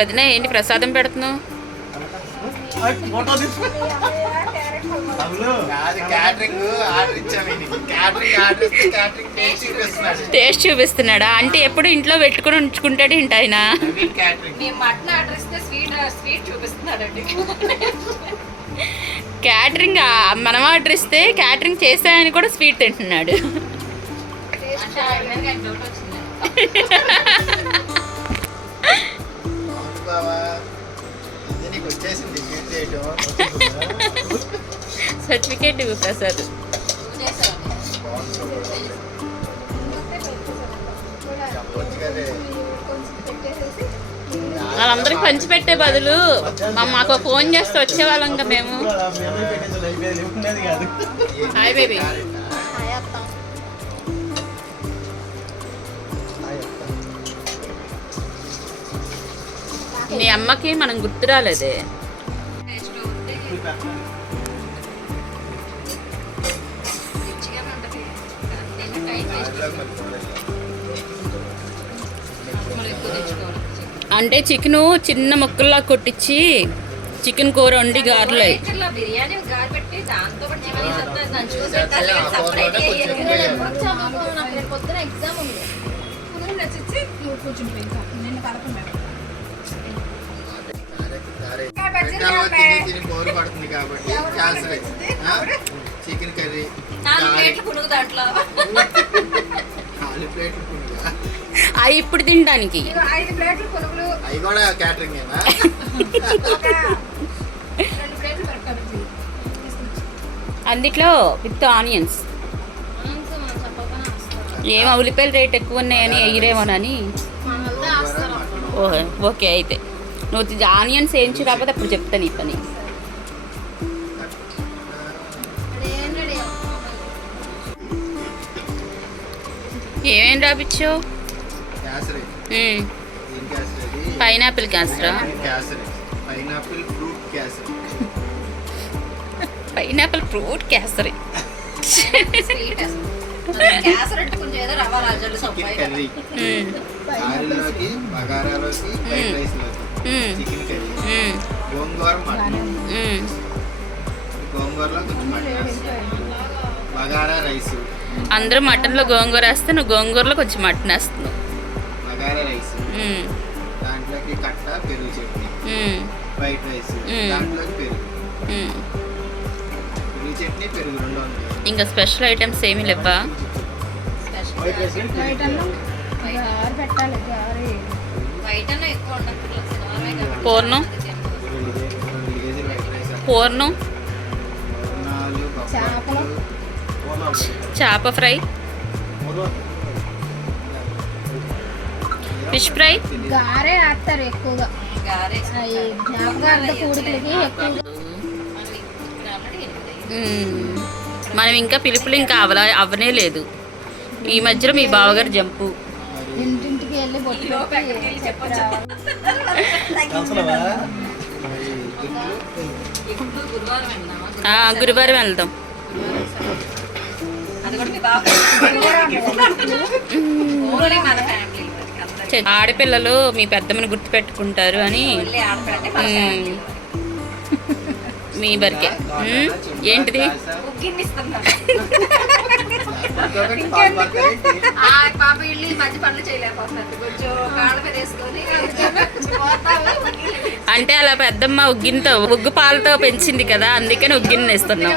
వదిన ఏంటి ప్రసాదం పెడుతున్నావు? టేస్ట్ చూపిస్తున్నాడా? అంటే ఎప్పుడు ఇంట్లో పెట్టుకుని ఉంచుకుంటాడు ఏంటి ఆయన? క్యాటరింగ్ మనం ఆర్డర్ ఇస్తే క్యాటరింగ్ చేసాయని కూడా స్వీట్ తింటున్నాడు. సర్టిఫికేట్ ఇవ్వు ప్రసాద్. వాళ్ళందరికి పంచిపెట్టే బదులు మాకు ఫోన్ చేస్తే వచ్చేవాళ్ళం కదా మేము. Hi baby. నీ అమ్మకి మనం గుర్తు రాలేదే. అంటే చికెను చిన్న ముక్కల్లా కొట్టించి చికెన్ కూర వండి గారెలు చికెన్ కర్రీ అవి ఇప్పుడు తినడానికి అందుట్లో విత్ ఆనియన్స్. ఏం ఉల్లిపాయల రేట్ ఎక్కువ ఉన్నాయని ఎగిరేమోనని. ఓహో ఓకే, అయితే నువ్వు ఆనియన్స్ వేయించి రాకపోతే అప్పుడు చెప్తాను ఈ పని. ఏమేం రాపిచ్చావు? పైనాపిల్ క్యాసరా? Pineapple fruit kesari. అందరూ మటన్లో గోంగూర వేస్తే నువ్వు గోంగూరలో కొంచెం మటన్ వేస్తున్నావు. బగారా రైస్, దాంట్లోకి కట్ట పెరుగు చట్నీ, వైట్ రైస్, దాంట్లోకి పెరుగు చట్నీ, పెరుగు రెండు ఉంటాయి. ఇంకా స్పెషల్ ఐటమ్స్ ఏమీ లేవా? పూర్ణం పూర్ణం చేప ఫ్రై, ఫిష్ ఫ్రై, గారే ఆడతారు ఎక్కువగా. మనం ఇంకా పిలుపులు ఇంకా అవనే లేదు. ఈ మధ్యలో మీ బావగారు జంపు. ఇంటింటికి వెళ్ళి గురువారం వెళ్దాం. ఆడపిల్లలు మీ పెద్దమ్మని గుర్తు పెట్టుకుంటారు అని మీ బరికే. ఏంటిది? అంటే అలా పెద్దమ్మ ఉగ్గినతో ఉగ్గు పాలతో పెంచింది కదా, అందుకని ఉగ్గిని ఇస్తున్నాం.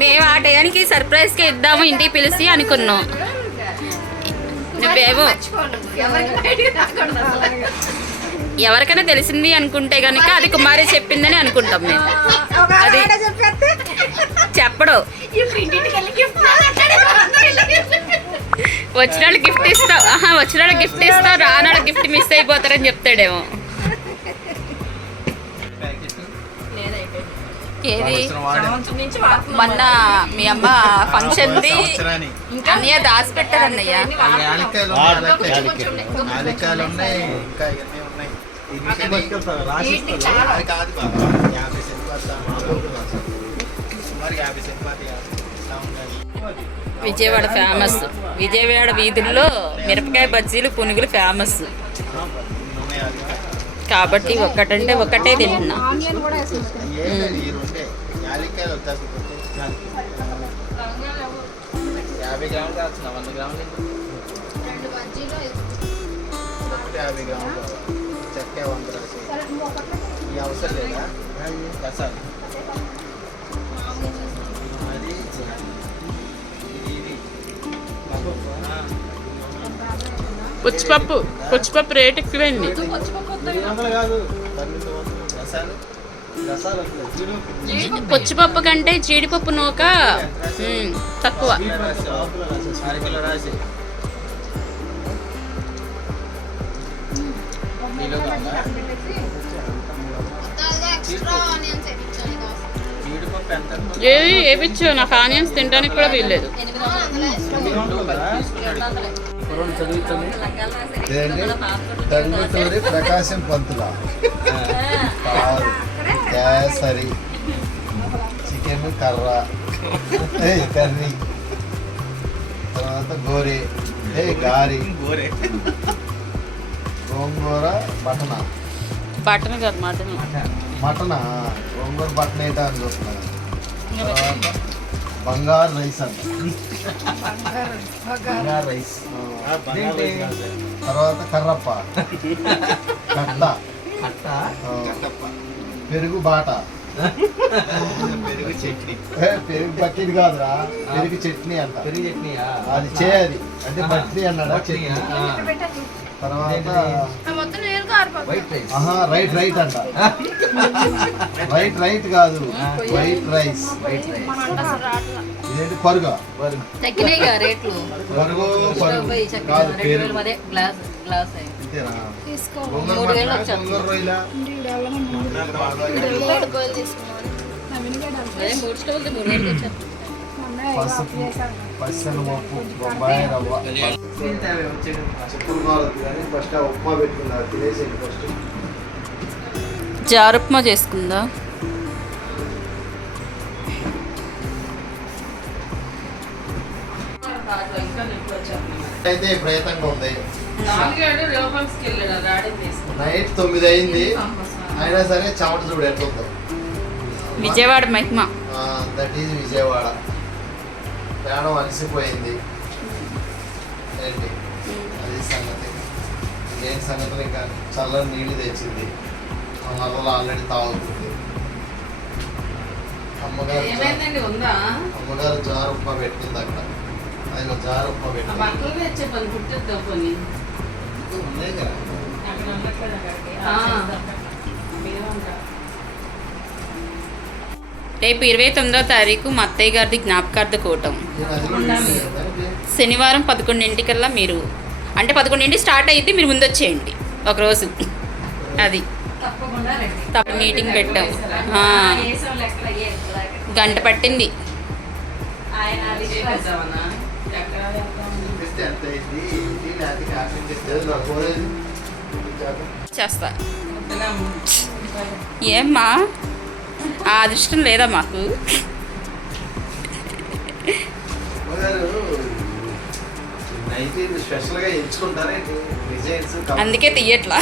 మేము ఆ టయానికి సర్ప్రైజ్ గా ఇద్దాము ఇంటికి పిలిచి అనుకున్నాం. నువ్వేమో ఎవరికైనా తెలిసింది అనుకుంటే కనుక అది కుమారి చెప్పిందని అనుకుంటాం మేము. అది చెప్పడు. వచ్చిన వాళ్ళు గిఫ్ట్ ఇస్తావు, వచ్చిన వాళ్ళు గిఫ్ట్ ఇస్తావు, రాని వాళ్ళు గిఫ్ట్ మిస్ అయిపోతారని చెప్తాడేమో. ఏది మొన్న మీ అమ్మ ఫంక్షన్ది అన్నయ్య దాచి పెట్టారు. అన్నయ్య మరి 50 చపాతీ విజయవాడ ఫేమస్. విజయవాడ వీధుల్లో మిరపకాయ బజ్జీలు పునుగులు ఫేమస్ కాబట్టి ఒకటంటే ఒకటే తింటున్నా. ఆనియన్ కూడా వేసుకుంటాం. ఈ రెండే యాలక్కాయలు వచ్చేసి 50 గ్రాములు కాల్చిన 100 గ్రాములు 2 బజ్జీలు 50 గ్రాములు చెక్క 100 రాసి సరే నువ్వు ఒకటి ఈ అవసరం లేదా కసాలు అది ఇది పుచ్చిపప్పు రేట్ ఎక్కువైంది. 200 కాదు 1200 కసాలు పుచ్చిపప్పు కంటే జీడిపప్పు నూక తక్కువ. అరకిలో రాసి ఎక్స్ట్రా ఆనియన్స్ వేయించాలి. జీడిపప్పు ఎంత ఏవి వేపించావు? నాకు ఆనియన్స్ తినడానికి కూడా వీల్లేదు. తంగుటూరి ప్రకాశం పంతుల కేసరి చికెన్ కర్ర కర్రీ తర్వాత గోరే గారి గోరే గోంగూర బటన బట్టను కాదు మటన్. మటన గోంగూర బటన అయితే అని చూస్తున్నాను. తర్వాత బంగారు రైస్ అంట బంగారు రైస్. తర్వాత కర్రప్ప కట్ట పెరుగు బాట పెరుగు చట్నీ పెరుగు బట్టిది కాదురా పెరుగు చట్నీ అంట. పెరుగు చట్నీయా అది చేయది అంటే బట్టీ అన్నాడా చట్నీ. తర్వాత మొత్తం నేను కారిపోతాను. రైట్ అంట రైట్ కాదు వైట్ రైస్. ఇదేంటి పరుగా తగ్గినాయిగా రేట్లు. పరుగు కాదు పెరుగు అంతేనా? తీసుకో. గోంగూర 3000 మటనా? వచ్చేస్తుంది. గోంగూర రొయ్యలా? పసుపు పచ్చనపప్పు బొంబాయి రవ్వ చెప్పులు మారదు కానీ ఫస్ట్ ఆ ఉప్మా పెట్టుకున్నారు తినేసేది ఫస్ట్. జారుప్మా చేసుకుందా? అయితే విపరీతంగా ఉంది. నైట్ 9 అయింది అయినా సరే చెమట చూడు ఎట్లుందో. విజయవాడ మహిమ. That is Vijayawada. ప్రయాణం అలసిపోయింది ఏంటి అది సంగతి. ఇదేం సంగతులు ఇంకా చల్లని నీళ్ళు తెచ్చింది మా నల్లలో ఆల్రెడీ తాగుతుంది. అమ్మగారు జారు ఉప్మా పెట్టింది అక్కడ. అది జారు ఉప్మా పెట్టింది ఉన్నాయి కదా. రేపు 29వ తారీఖు మా అత్తయ్య గారిది జ్ఞాపకార్థ కూటం. శనివారం 11:00కల్లా మీరు అంటే 11:00 స్టార్ట్ అయితే మీరు ముందు వచ్చేయండి ఒకరోజు. అది తప్ప మీటింగ్ పెట్టాం. గంట పట్టింది. చూపిస్తే ఎంత అయింది ఇది లేకపోతే కాఫీ చెప్తే నాకు పోలేదు. చేస్తా. ఏమ్మా ఆ అదృష్టం లేదా మాకు? నైట్ స్పెషల్గా ఎంచుకుంటారా డిజైన్స్ అందుకే తీయట్లా.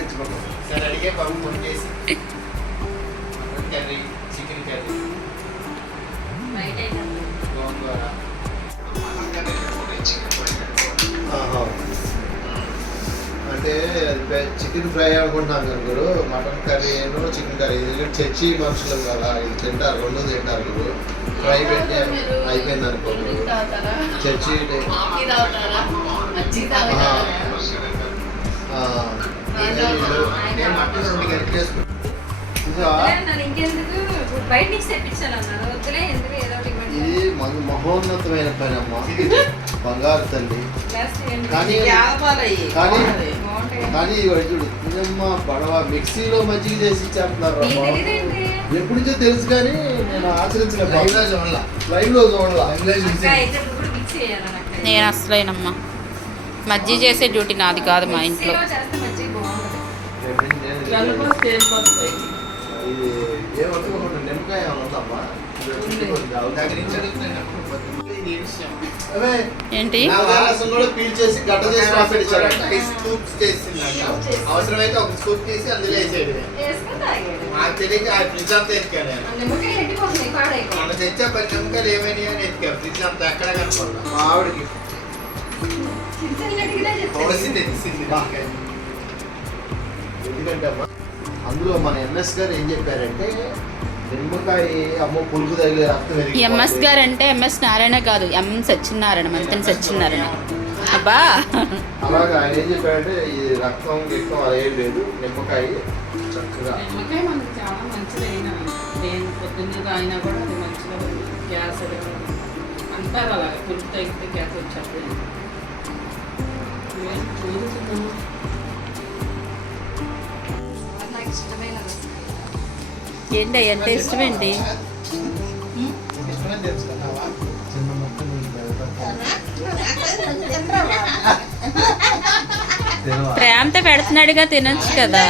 ఎంచుకుంటాం. సరే అడిగే పంపు కొట్టేసి మటన్ కర్రీ చికెన్ కర్రీ గోంగూర అంటే చికెన్ ఫ్రై అనుకుంటున్నాను గురు. మటన్ కర్రీ చికెన్ కర్రీ ఇది చర్చి మనుషులు కదా ఇది తింటారు, రెండు తింటారు గురు. ఫ్రై పెట్టి అయిపోయింది అనుకో చర్చి నేను మటన్ 2 గంటలు చేసుకుంటాను. ఇది మహోన్నతమైన పని అమ్మా. బంగారు తల్లి. కానీ కానీ చూడు నిజమ్మ బడవ మిక్సీలో మజ్జిగ చేసి ఇచ్చేస్తున్నారు. ఎప్పటి నుంచో తెలుసు కానీ నేను ఆచరించలేదు. లైవ్ లో చూడాలి. నేను అసలేనమ్మా మజ్జిగ చేసే డ్యూటీ నాది కాదు మా ఇంట్లో. ఇది ఏమనుకోకుండా నిమ్మకాయ ఏమైనా ఉందమ్మా దగ్గర నుంచి అడుగుతున్నాను ఇది ఏ విషయం అవే ఏంటి నిమ్మకాయ రసం కూడా పీల్ చేసి గడ్డ చేసి రాసి ఇచ్చారంట. స్కూప్ చేసిందంట అవసరమైతే ఒక స్కూప్ తీసి అందులో వేసేది నాకు తెలియక ఆ ఫ్రిడ్జ్ అంతా ఎత్తుకాను నేను మన తెచ్చా 10 నిమ్మకాయలు ఏమైనా అని ఎత్తుకా ఫ్రిడ్జ్ అంతా ఎక్కడ కనుకోవాలి మా ఆవిడకి తోసింది తెచ్చింది నిమ్మకాయ. ఎందుకంటే అమ్మా అందులో మన ఎంఎస్ గారు ఏం చెప్పారంటే నిమ్మకాయ అమ్మో పులుపు తగిలే రక్తం ఎంఎస్ గారు అంటే ఎంఎస్ నారాయణ కాదు ఎం సత్యనారాయణ మంతెన సత్యనారాయణ అబ్బా అలాగా ఆయన ఏం చెప్పారంటే ఈ రక్తం గిక్తం అదేం లేదు నిమ్మకాయ చక్కగా నిమ్మకాయ మనకి చాలా మంచిదైనా నేను పొద్దున్న తాగినా కూడా అది మంచిగా గ్యాస్ అంటారు అలాగే పులుపు తగ్గితే గ్యాస్ వచ్చేది నాకు ఇష్టమైన ఏంటి ఎంత ఇష్టం ఏంటి ఇష్టమని తెలుసుకున్నావా చిన్న మొక్క నీకు తినవా? ప్రేమతో పెడుతున్నాడుగా తినొచ్చు కదా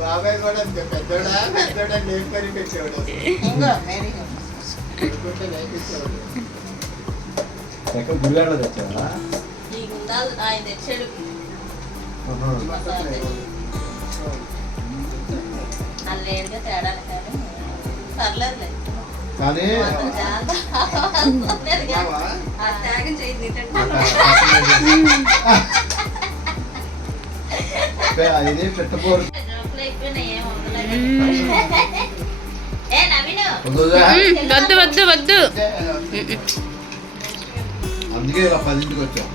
బాబాయ్ కూడా అంతే పెద్దోడా పెద్దోడా నేమ్ కరి పెట్టేవాడు అనుకుంటే నేర్పించేవాడు ఎక్కడ గుడిగాడలో తెచ్చావా ఆయన తెచ్చాడు అల్లేడుగా తేడా కానీ పర్లేదులే కానీ త్యాగం చేయదు ఇది పెట్టకూడదు వద్దు వద్దు వద్దు అందుకే ఇలా 10ంటికి వచ్చాం